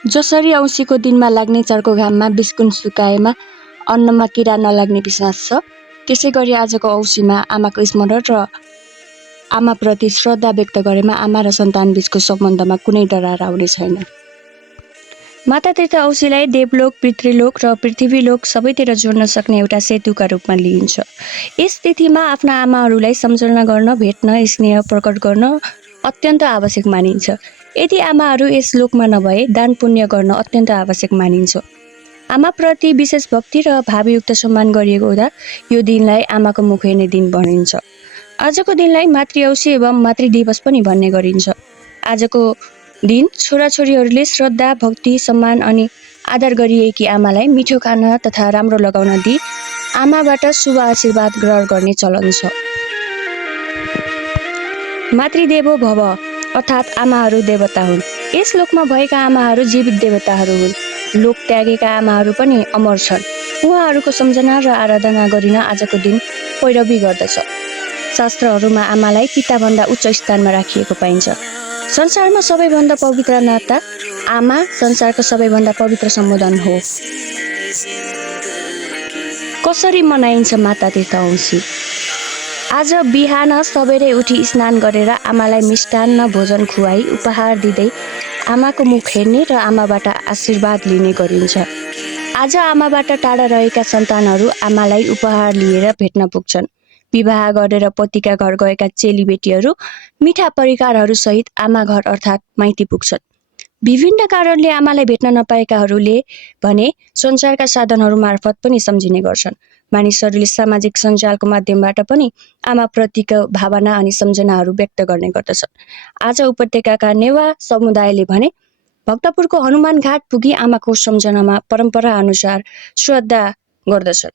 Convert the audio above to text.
जसरी औँसीको दिनमा लाग्ने चर्को घाममा बिस्कुन सुकाएमा अन्नमा किरा नलाग्ने विश्वास छ, त्यसै गरी आजको औँसीमा आमाको स्मरण र आमाप्रति श्रद्धा व्यक्त गरेमा आमा र सन्तान बीचको सम्बन्धमा कुनै दरार आउने छैन। माता तीर्थ औँसीलाई देवलोक, पितृलोक र पृथ्वीलोक सबैतिर जोड्न सक्ने एउटा सेतुका रूपमा लिइन्छ। यस तिथिमा आफ्ना आमाहरूलाई सम्झना गर्न, भेट्न, स्नेह प्रकट गर्न अत्यन्त आवश्यक मानिन्छ। यदि आमाहरू यस लोकमा नभए दान पुण्य गर्न अत्यन्त आवश्यक मानिन्छ। आमाप्रति विशेष भक्ति र भावयुक्त सम्मान गरिएको हुँदा यो दिनलाई आमाको मुख हेर्ने दिन भनिन्छ। आजको दिनलाई मातृ औँसी एवं मातृ दिवस पनि भन्ने गरिन्छ। आजको दिन छोराछोरीहरूले श्रद्धा, भक्ति, सम्मान अनि आदर गरिएकी आमालाई मिठो खाना तथा राम्रो लगाउन दिई आमाबाट शुभ आशीर्वाद ग्रहण गर्ने चलन छ। मातृदेवो भव अर्थात् आमाहरू देवता हुन्। यस लोकमा भएका आमाहरू जीवित देवताहरू हुन्। लोक त्यागेका आमाहरू पनि अमर छन्। उहाँहरूको सम्झना र आराधना गरिन आजको दिन पैरवी गर्दछ। शास्त्रहरूमा आमालाई पिताभन्दा उच्च स्थानमा राखिएको पाइन्छ। संसारमा सबैभन्दा पवित्र नाता आमा संसारको सबैभन्दा पवित्र सम्बोधन हो। कसरी मनाइन्छ माता तीर्थ औँसी? आज बिहान सबेरै उठी स्नान गरेर आमालाई मिष्टान्न भोजन खुवाई उपहार दिँदै आमाको मुख हेर्ने र आमाबाट आशीर्वाद लिने गरिन्छ। आज आमाबाट टाढा रहेका सन्तानहरू आमालाई उपहार लिएर भेट्न पुग्छन्। विवाह गरेर पतिका घर गएका चेलीबेटीहरू मिठा परिकारहरू सहित आमा घर अर्थात् माइती पुग्छन्। विभिन्न कारणले आमालाई भेट्न नपाएकाहरूले भने सञ्चारका साधनहरू मार्फत पनि सम्झिने गर्छन्। मानिसहरूले सामाजिक सञ्जालको माध्यमबाट पनि आमाप्रतिको भावना अनि सम्झनाहरू व्यक्त गर्ने गर्दछन्। आज उपत्यकाका नेवा समुदायले भने भक्तपुरको हनुमान घाट पुगी आमाको सम्झनामा परम्परा अनुसार श्रद्धा गर्दछन्।